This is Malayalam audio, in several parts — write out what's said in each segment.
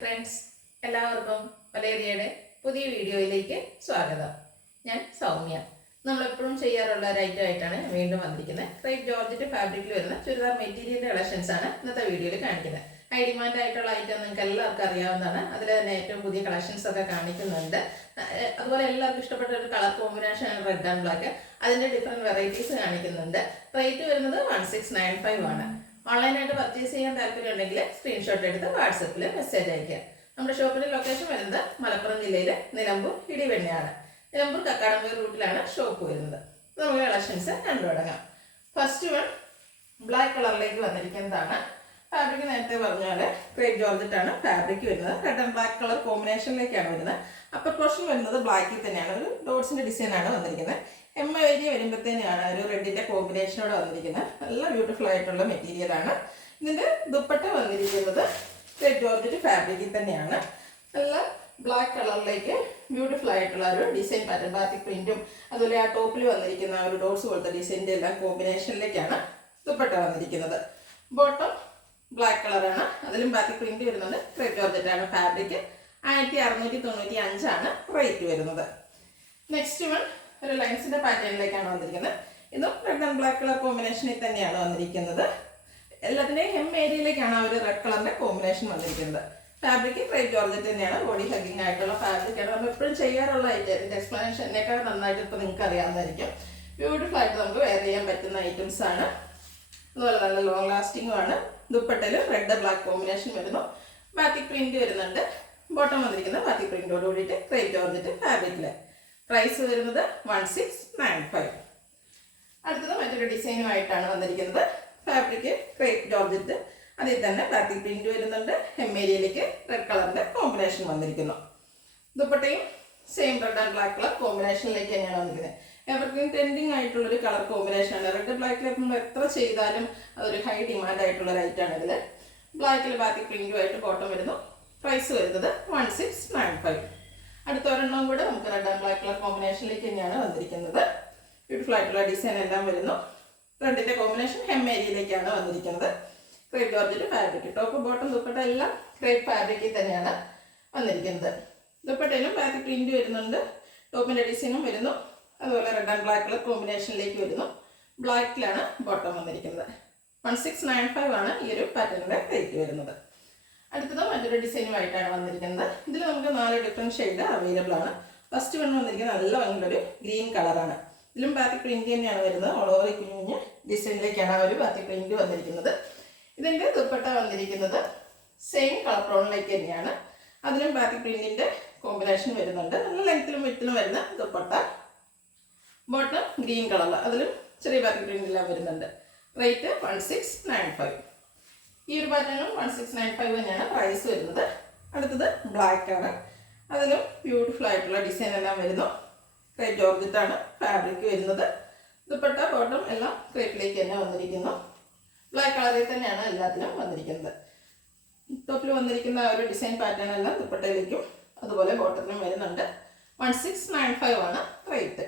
ഫ്രണ്ട്സ്, എല്ലാവർക്കും വലേറിയയുടെ പുതിയ വീഡിയോയിലേക്ക് സ്വാഗതം. ഞാൻ സൗമ്യ. നമ്മളെപ്പോഴും ചെയ്യാറുള്ള ഒരു ഐറ്റം ആയിട്ടാണ് വീണ്ടും വന്നിരിക്കുന്നത്. ക്രേപ്പ് ജോർജറ്റ് ഫാബ്രിക്കിൽ വരുന്ന ചുരിദാർ മെറ്റീരിയലിൻ്റെ കളക്ഷൻസ് ആണ് ഇന്നത്തെ വീഡിയോയിൽ കാണിക്കുന്നത്. ഹൈ ഡിമാൻഡ് ആയിട്ടുള്ള ഐറ്റം നിങ്ങൾക്ക് എല്ലാവർക്കും അറിയാവുന്നതാണ്. അതിൽ തന്നെ ഏറ്റവും പുതിയ കളക്ഷൻസ് ഒക്കെ കാണിക്കുന്നുണ്ട്. അതുപോലെ എല്ലാവർക്കും ഇഷ്ടപ്പെട്ട ഒരു കളർ കോമ്പിനേഷൻ ആണ് റെഡ് ആൻഡ് ബ്ലാക്ക്. അതിൻ്റെ ഡിഫറെൻറ്റ് വെറൈറ്റീസ് കാണിക്കുന്നുണ്ട്. റേറ്റ് വരുന്നത് 1695 ആണ്. ഓൺലൈനായിട്ട് പർച്ചേസ് ചെയ്യാൻ താല്പര്യം ഉണ്ടെങ്കിൽ സ്ക്രീൻഷോട്ട് എടുത്ത് വാട്സപ്പിൽ മെസ്സേജ് അയക്കുക. നമ്മുടെ ഷോപ്പിന്റെ ലൊക്കേഷൻ വരുന്നത് മലപ്പുറം ജില്ലയിലെ നിലമ്പൂർ ഇടിവെണ്ണയാണ്. നിലമ്പൂർ കക്കാടംപൊയിൽ റൂട്ടിലാണ് ഷോപ്പ് വരുന്നത്. നമുക്ക് കളക്ഷൻസ് കണ്ടു തുടങ്ങാം. ഫസ്റ്റ് വൺ ബ്ലാക്ക് കളറിലേക്ക് വന്നിരിക്കുന്നതാണ്. ഫാബ്രിക് നേരത്തെ പറഞ്ഞാൽ ക്രേപ്പ് ജോർജറ്റ് ആണ് ഫാബ്രിക് വരുന്നത്. റെഡ് ആൻഡ് ബ്ലാക്ക് കളർ കോമ്പിനേഷനിലേക്കാണ് വരുന്നത്. അപ്പർ പോർഷൻ വരുന്നത് ബ്ലാക്കിൽ തന്നെയാണ്. ഒരു ഡോട്ട്സിന്റെ ഡിസൈൻ ആണ് വന്നിരിക്കുന്നത്. ഏരിയ വരുമ്പോഴത്തേനാണ് ഒരു റെഡിന്റെ കോമ്പിനേഷനോടെ വന്നിരിക്കുന്നത്. നല്ല ബ്യൂട്ടിഫുൾ ആയിട്ടുള്ള മെറ്റീരിയൽ ആണ്. ഇതിന്റെ ദുപ്പട്ട വന്നിരിക്കുന്നത് ക്രേപ്പ് ജോർജറ്റ് ഫാബ്രിക്കിൽ തന്നെയാണ്. നല്ല ബ്ലാക്ക് കളറിലേക്ക് ബ്യൂട്ടിഫുൾ ആയിട്ടുള്ള ഒരു ഡിസൈൻ പാറ്റേൺ, ബാറ്റിക് പ്രിന്റും അതുപോലെ ആ ടോപ്പിൽ വന്നിരിക്കുന്ന ഒരു ഡോട്ട്സ് പോലത്തെ ഡിസൈനിന്റെ എല്ലാം കോമ്പിനേഷനിലേക്കാണ് ദുപ്പട്ട വന്നിരിക്കുന്നത്. ബോട്ടം ബ്ലാക്ക് കളറാണ്. അതിലും ബാറ്റിക് പ്രിന്റ് വരുന്നത്. ക്രേപ്പ് ജോർജറ്റ് ആണ് ഫാബ്രിക്. 1695 ആണ് റേറ്റ് വരുന്നത്. നെക്സ്റ്റ് വൺ ഒരു ലൈൻസിന്റെ പാറ്റേണിലേക്കാണ് വന്നിരിക്കുന്നത്. ഇതും റെഡ് ആൻഡ് ബ്ലാക്ക് കളർ കോമ്പിനേഷനിൽ തന്നെയാണ് വന്നിരിക്കുന്നത്. എല്ലാത്തിൻ്റെയും ഹെം ഏരിയയിലേക്കാണ് ആ ഒരു റെഡ് കളറിന്റെ കോമ്പിനേഷൻ വന്നിരിക്കുന്നത്. ഫാബ്രിക് ക്രേപ്പ് ജോർജറ്റ് തന്നെയാണ്. ബോഡി ഹഗ്ഗിങ് ആയിട്ടുള്ള ഫാബ്രിക്കാണ്. നമ്മൾ എപ്പോഴും ചെയ്യാറുള്ള ഐറ്റം. ഇതിന്റെ എക്സ്പ്ലനേഷനേക്കാൾ നന്നായിട്ട് ഇപ്പോൾ നിങ്ങൾക്ക് അറിയാവുന്നതായിരിക്കും. ബ്യൂട്ടിഫുൾ ആയിട്ട് നമുക്ക് വെയർ ചെയ്യാൻ പറ്റുന്ന ഐറ്റംസ് ആണ്. അതുപോലെ നല്ല ലോങ് ലാസ്റ്റിംഗും ആണ്. ദുപ്പട്ടയിലും റെഡ് ബ്ലാക്ക് കോമ്പിനേഷൻ വരുന്നു. ബാറ്റിക് പ്രിന്റ് വരുന്നുണ്ട്. ബോട്ടം വന്നിരിക്കുന്നത് ബാറ്റിക് പ്രിന്റോട് കൂടിയിട്ട് ക്രേപ്പ് ജോർജറ്റ് ഫാബ്രിക്കില്. പ്രൈസ് വരുന്നത് 1695. അടുത്തത് മറ്റൊരു ഡിസൈനുമായിട്ടാണ് വന്നിരിക്കുന്നത്. ഫാബ്രിക് ക്രേപ്പ് ജോർജറ്റ്, അതിൽ തന്നെ ബാറ്റിക് പ്രിന്റ് വരുന്നുണ്ട്. ഹെം ഏരിയയിലേക്ക് റെഡ് കളറിന്റെ കോമ്പിനേഷൻ വന്നിരിക്കുന്നു. ദുപ്പട്ടയും same red and black colour കോമ്പിനേഷനിലേക്ക് തന്നെയാണ് വന്നിരിക്കുന്നത്. എവർക്കും ട്രെൻഡിങ് ആയിട്ടുള്ള ഒരു കളർ കോമ്പിനേഷൻ ആണ്. റെഡ് ബ്ലാക്കിലേക്ക് നമ്മൾ എത്ര ചെയ്താലും അതൊരു ഹൈ ഡിമാൻഡ് ആയിട്ടുള്ള ഒരു ഐറ്റം ആണ് ഇതിൽ. ബ്ലാക്കിൽ ബാറ്റിക് പ്രിന്റുമായിട്ട് ബോട്ടം വരുന്നു. പ്രൈസ് വരുന്നത് 1695. അടുത്ത ഒരെണ്ണം കൂടെ നമുക്ക് റെഡ് ആൻഡ് ബ്ലാക്ക് കളർ കോമ്പിനേഷനിലേക്ക് തന്നെയാണ് വന്നിരിക്കുന്നത്. ബ്യൂട്ടിഫുൾ ആയിട്ടുള്ള ഡിസൈൻ എല്ലാം വരുന്നു. റെഡിന്റെ കോമ്പിനേഷൻ ഹെം ഏരിയയിലേക്കാണ് വന്നിരിക്കുന്നത്. Crepe georgette fabric. Top bottom dupatta എല്ലാം ക്രേപ്പ് ഫാബ്രിക്കിൽ തന്നെയാണ് വന്നിരിക്കുന്നത്. ദുപ്പട്ടയിലും ബാറ്റിക് പ്രിന്റ് വരുന്നുണ്ട്. ടോപ്പിന്റെ ഡിസൈനും വരുന്നു. അതുപോലെ റെഡ് ആൻഡ് ബ്ലാക്ക് കളർ കോമ്പിനേഷനിലേക്ക് വരുന്നു. ബ്ലാക്കിലാണ് ബോട്ടം വന്നിരിക്കുന്നത്. 1695 ആണ് ഈ ഒരു പാറ്റേണിന്റെ റേറ്റ് വരുന്നത്. അടുത്തത് മറ്റൊരു ഡിസൈനുമായിട്ടാണ് വന്നിരിക്കുന്നത്. ഇതിൽ നമുക്ക് 4 ഡിഫറെൻറ്റ് ഷെയ്ഡ് അവൈലബിൾ ആണ്. ഫസ്റ്റ് വൺ വന്നിരിക്കുന്നത് നല്ല ഭംഗിയുള്ളൊരു ഗ്രീൻ കളറാണ്. ഇതിലും ബാറ്റിക് പ്രിന്റ് തന്നെയാണ് വരുന്നത്. ഓൾ ഓവർ കുഞ്ഞു ഡിസൈനിലേക്കാണ് ആ ഒരു ബാറ്റിക് പ്രിന്റ് വന്നിരിക്കുന്നത്. ഇതിൻ്റെ ദുപ്പട്ട വന്നിരിക്കുന്നത് സെയിം കളർ ടോണിലേക്ക് തന്നെയാണ്. അതിലും ബാറ്റിക് പ്രിന്റിന്റെ കോമ്പിനേഷൻ വരുന്നുണ്ട്. നല്ല ലെങ്ത്തിലും വിത്തിലും വരുന്ന ദുപ്പട്ട. ബോട്ടം ഗ്രീൻ കളർ, അതിലും ചെറിയ ബാറ്റിക് പ്രിന്റെല്ലാം വരുന്നുണ്ട്. റേറ്റ് 1695. ഈ ഒരു പാറ്റേണും 1695 തന്നെയാണ് പ്രൈസ് വരുന്നത്. അടുത്തത് ബ്ലാക്ക് ആണ്. അതിലും ബ്യൂട്ടിഫുൾ ആയിട്ടുള്ള ഡിസൈൻ എല്ലാം വരുന്നു. ക്രേപ്പ് ജോർജറ്റ് ആണ് ഫാബ്രിക് വരുന്നത്. ദുപ്പട്ട ബോട്ടം എല്ലാം ക്രേപ്പിലേക്ക് തന്നെ വന്നിരിക്കുന്നു. ബ്ലാക്ക് കളറിൽ തന്നെയാണ് എല്ലാത്തിനും വന്നിരിക്കുന്നത്. ടോപ്പിൽ വന്നിരിക്കുന്ന ഒരു ഡിസൈൻ പാറ്റേൺ എല്ലാം ദുപ്പട്ടയിലേക്കും അതുപോലെ ബോട്ടത്തിലും വരുന്നുണ്ട്. 1695 ആണ് റേറ്റ്.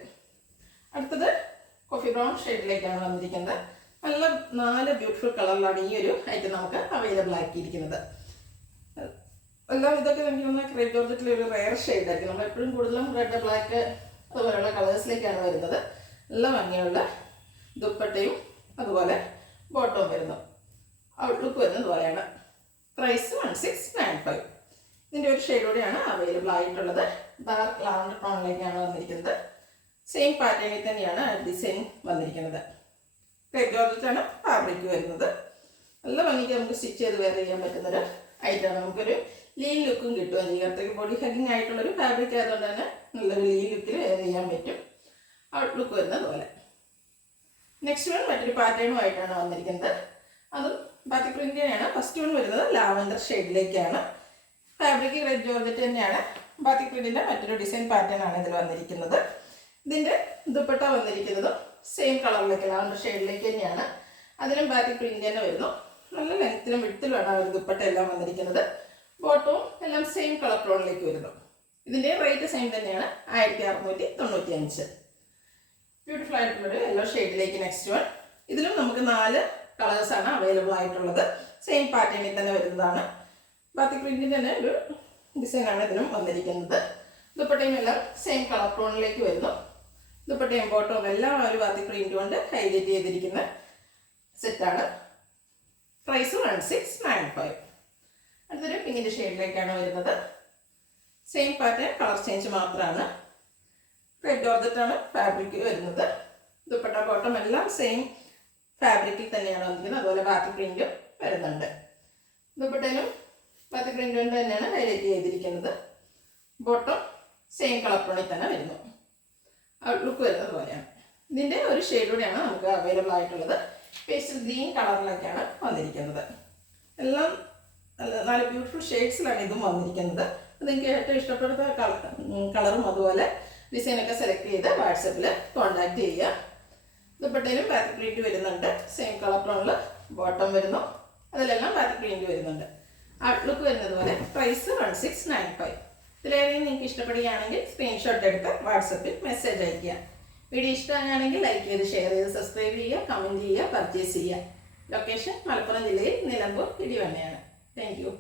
അടുത്തത് കോഫി ബ്രൗൺ ഷെയ്ഡിലേക്കാണ് വന്നിരിക്കുന്നത്. നല്ല 4 ബ്യൂട്ടിഫുൾ കളറിലാണ് ഈ ഒരു ഐറ്റം നമുക്ക് അവൈലബിൾ ആക്കിയിരിക്കുന്നത്. എല്ലാം ഇതൊക്കെ നമുക്ക് ക്രേപ്പ് ജോർജറ്റിലെ ഒരു റെയർ ഷെയ്ഡായിരിക്കും. നമ്മൾ എപ്പോഴും കൂടുതലും റെഡ് ബ്ലാക്ക് അതുപോലെയുള്ള കളേഴ്സിലേക്കാണ് വരുന്നത്. നല്ല ഭംഗിയുള്ള ദുപ്പട്ടയും അതുപോലെ ബോട്ടവും വരുന്നു. ഔട്ട്ലുക്ക് വരുന്നത് പോലെയാണ്. പ്രൈസ് 1695. ഇതിൻ്റെ ഒരു ഷെയ്ഡോടെയാണ് അവൈലബിൾ ആയിട്ടുള്ളത്. ഡാർക്ക് ലാവൻഡർ ടോണിലേക്കാണ് വന്നിരിക്കുന്നത്. സെയിം പാറ്റേണിൽ തന്നെയാണ് ഡിസൈൻ വന്നിരിക്കുന്നത്. ക്രേപ്പ് ജോർജറ്റ് ആണ് ഫാബ്രിക് വരുന്നത്. നല്ല ഭംഗിക്ക് നമുക്ക് സ്റ്റിച്ച് ചെയ്ത് വെയർ ചെയ്യാൻ പറ്റുന്നൊരു ഐറ്റമാണ്. നമുക്കൊരു ലീൻ ലുക്കും കിട്ടുകയും ചെയ്യും. അത്രയ്ക്ക് ബോഡി ഹഗ്ഗിങ് ആയിട്ടുള്ളൊരു ഫാബ്രിക് ആയതുകൊണ്ട് തന്നെ നല്ലൊരു ലീൻ ലുക്കിൽ വെയർ ചെയ്യാൻ പറ്റും. ഔട്ട്ലുക്ക് വരുന്നത് പോലെ. നെക്സ്റ്റ് വൺ മറ്റൊരു പാറ്റേണുമായിട്ടാണ് വന്നിരിക്കുന്നത്. അതും ബാറ്റിക് പ്രിന്റിനെയാണ്. ഫസ്റ്റ് വൺ വരുന്നത് ലാവൻഡർ ഷെയ്ഡിലേക്കാണ്. ഫാബ്രിക് ക്രേപ്പ് ജോർജറ്റ് തന്നെയാണ്. ബാറ്റിക് പ്രിന്റിന്റെ മറ്റൊരു ഡിസൈൻ പാറ്റേൺ ആണ് ഇതിൽ വന്നിരിക്കുന്നത്. ഇതിന്റെ ദുപ്പട്ട വന്നിരിക്കുന്നതും സെയിം കളറിലേക്ക് ലാവൻഡർ ഷെയ്ഡിലേക്ക് തന്നെയാണ്. അതിലും ബാറ്റിക് പ്രിന്റ് തന്നെ വരുന്നു. നല്ല ലെങ്ത്തിലും വിഡ്ത്തിലുമാണ് ആ ഒരു ദുപ്പട്ട എല്ലാം വന്നിരിക്കുന്നത്. ബോട്ടവും എല്ലാം സെയിം കളർ ടോണിലേക്ക് വരുന്നു. ഇതിന്റെ റേറ്റ് സെയിം തന്നെയാണ്. 1695. ബ്യൂട്ടിഫുൾ ആയിട്ടുള്ളൊരു യെല്ലോ ഷെയ്ഡിലേക്ക് നെക്സ്റ്റ് വൺ. ഇതിലും നമുക്ക് 4 കളേഴ്സാണ് അവൈലബിൾ ആയിട്ടുള്ളത്. സെയിം പാറ്റേണിൽ തന്നെ വരുന്നതാണ്. ബാത്തിക് പ്രിന്റിൻ്റെ തന്നെ ഒരു ഡിസൈനാണ് ഇതിനും വന്നിരിക്കുന്നത്. ദുപ്പട്ടയും എല്ലാം സെയിം കളർ ടോണിലേക്ക് വരുന്നു. ദുപ്പട്ടയും ബോട്ടവും എല്ലാം ഒരു ബാത്തിക് പ്രിന്റ് കൊണ്ട് ഹൈലൈറ്റ് ചെയ്തിരിക്കുന്ന സെറ്റാണ്. പ്രൈസ് 1695. അടുത്തൊരു പിങ്കിൻ്റെ ഷെയ്ഡിലേക്കാണ് വരുന്നത്. സെയിം പാറ്റേൺ, കളർ ചേഞ്ച് മാത്രമാണ്. റെഡ് ജോർജറ്റാണ് ഫാബ്രിക് വരുന്നത്. ദുപ്പട്ട ബോട്ടം എല്ലാം സെയിം ഫാബ്രിക്കിൽ തന്നെയാണ് വന്നിരിക്കുന്നത്. അതുപോലെ ബാത്തിക് പ്രിന്റും വരുന്നുണ്ട്. ദുപ്പട്ടയിലും ബാത്തിക് പ്രിന്റ് കൊണ്ട് തന്നെയാണ് ഹൈലൈറ്റ് ചെയ്തിരിക്കുന്നത്. ബോട്ടം സെയിം കളർ ടോണിൽ തന്നെ വരുന്നു. ലുക്ക് വരുന്നത് പോലെയാണ്. ഇതിൻ്റെ ഒരു ഷെയ്ഡ് കൂടെയാണ് നമുക്ക് അവൈലബിൾ ആയിട്ടുള്ളത്. പേസ്റ്റൽ ഗ്രീൻ കളറിലൊക്കെയാണ് വന്നിരിക്കുന്നത്. എല്ലാം നല്ല ബ്യൂട്ടിഫുൾ ഷെയ്ഡ്സിലാണ് ഇതും വന്നിരിക്കുന്നത്. നിങ്ങൾക്ക് ഏറ്റവും ഇഷ്ടപ്പെടുന്ന കളറും അതുപോലെ ഡിസൈനൊക്കെ സെലക്ട് ചെയ്ത് വാട്സപ്പിൽ കോൺടാക്ട് ചെയ്യുക. ദുപ്പട്ടയിലും ബാത്തിക് പ്രിന്റ് വരുന്നുണ്ട്. സെയിം കളർ ടോണിൽ ബോട്ടം വരുന്നു. അതിലെല്ലാം ബാത്തിക് പ്രിന്റ് വരുന്നുണ്ട്. ലുക്ക് വരുന്നത് പോലെ. പ്രൈസ് 1695. ഇതിലേതെങ്കിലും നിങ്ങൾക്ക് ഇഷ്ടപ്പെടുകയാണെങ്കിൽ സ്ക്രീൻഷോട്ട് എടുത്ത് വാട്സപ്പിൽ മെസ്സേജ് അയയ്ക്കുക. വീഡിയോ ഇഷ്ടമാണെങ്കിൽ ലൈക്ക് ചെയ്ത്, ഷെയർ ചെയ്ത്, സബ്സ്ക്രൈബ് ചെയ്യുക, കമൻറ്റ് ചെയ്യുക, പർച്ചേസ് ചെയ്യുക. ലൊക്കേഷൻ മലപ്പുറം ജില്ലയിൽ നിലമ്പൂർ ഇടിവണ്ണയാണ്. Thank you.